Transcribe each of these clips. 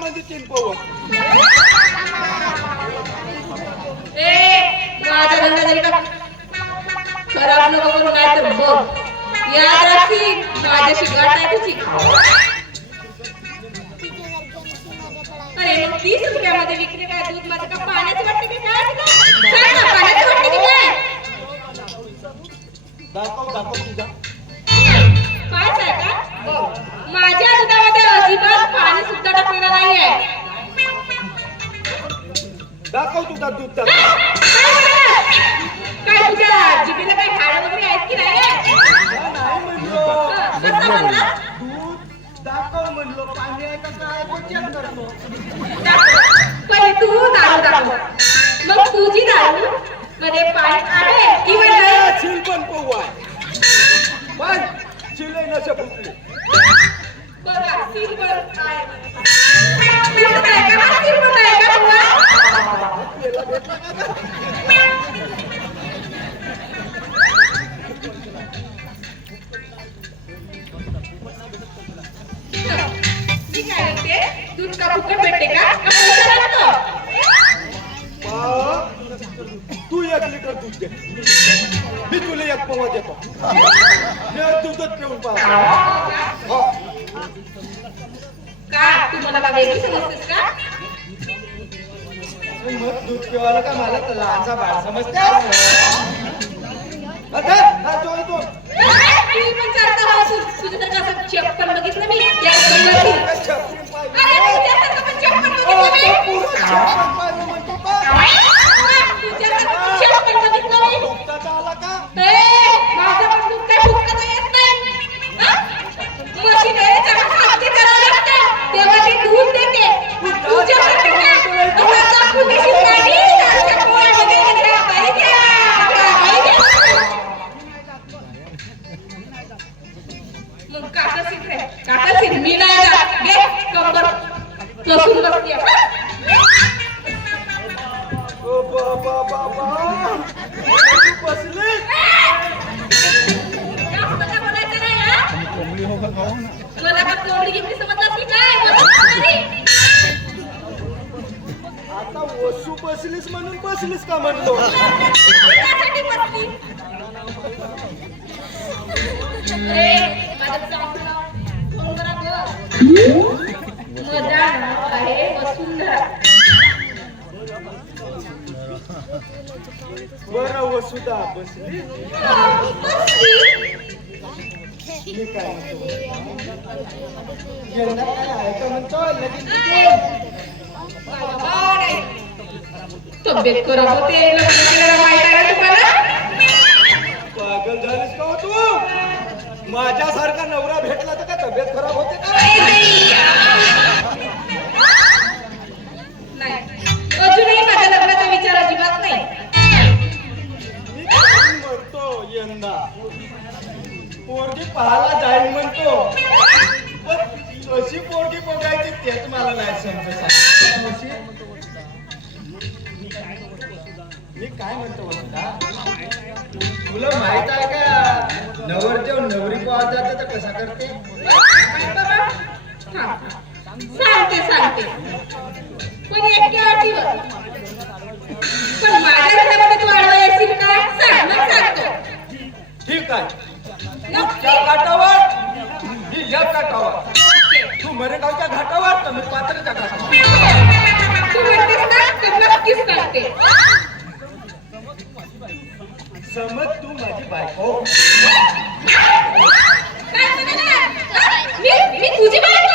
म्हणजे तीन पवन. माझा धंदा जरी का खराब नको करू नाही तर बघ याद राखील माझ्याशी गाठ आहे तुझी. अरे मग 30 रुपयामध्ये विकणे काय दूध माझं का पाण्याचं वाटते की काय तुला? सांग ना पाण्याचं वाटते की काय? दाखव तुझा पाच आहे का? माझ्या दुधामध्ये अजिबात पाणी सुद्धा टाकलेलं नाही आहे. दाखव तुझा दूध काय तुझ्या जिभेला काय हाड वगैरे आहेत की नाही? नाही म्हणलो. कसं म्हणला? दूध दाखव म्हणलो. पाणी आहे का काय ते चेक करतो. पहिले तू दारू दाखव मग तुझी दारू मध्ये पाणी आहे किंवा नाही? चिल पण पवा पण चिले नसे फुटले. बघा सिल्वर आहे सिल्वर आहे का? सिल्वर आहे का तुला? मी काय म्हणते दूध का फुकट भेटते का? पैसा लागतो? तू 1 लिटर दूध दे. मी तुला 1 पवा देतो. मी दूधच पिऊन पाहा. का तू मला का वेगळी समजतेस का? मग दूध पिवायला का मला लहानचा बाळ समजते? तो तू पण चालता बसून तुझं तर कसं चप्पल बघितलं मी या संगती. अरे तुझ्यासारखं पण चप्पल बघितलं मी. तुझ्यासारखं चप्पल बघितलं मी. आला का? माझं पण दूध काय फुकट येत नाही. मशीन आहे त्याला खाते करावं लागतं तेव्हा ते दूध देते. तुझ्यासारखं काय आता पुलिस नाही त्याच्या पोळ्यामध्ये घ्या बाई घ्या बाई घ्या. मग काका सिर मी नाही जात. घे कंबर कसून बसते. ओ बाबा बसले. जास्त काय बोलायचं नाही हा? मला का कोंबडी गिफ्ट समजलास की काय? आता वसू बसलीस म्हणून बसलीस का म्हणलो. त्यासाठी बसली. माझं चांगलं सुंदर गं. माझं नाव आहे वसुंधरा. बरं वसुदा बसली. मी काय म्हणतो यंदा काय आहे का म्हणतो लगीन तब्येत खराब होते लग्न केलेलं माहित आहे ना तुम्हाला? पागल झालीस का हो तू? माझ्यासारखा नवरा भेटला तर का तब्येत खराब होते का? नाही अजूनही माझ्या लग्नाचा विचार अजिबात नाही. मी काय म्हणतो यंदा पोरगी पाहायला जाईल म्हणतो पण कशी पोरगी बघायची तेच मला नाही समजत. मी काय म्हणतो वसुधा तुला माहित आहे का नवरदेव नवरी पाहत जाते तर कसा करते? सांगते पण एका अटीवर. पण माझ्या घरामध्ये तू आडवा येशील का? सांग मग सांगतो. ठीक आहे त्या घाटावर मी या घाटावर तू मरेगावच्या घाटावर तर मी पात्रच्या घाटावर. तू म्हणतेस ना तर नक्कीच सांगते. समज तू माझी बायको. काय म्हणाला? मी तुझी बायको?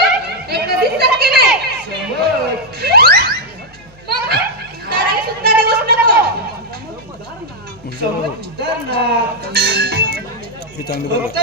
हे कधीच शक्य नाही. मग तारे सुद्धा दिवस नको. समज उदाहरणार्थ फक्त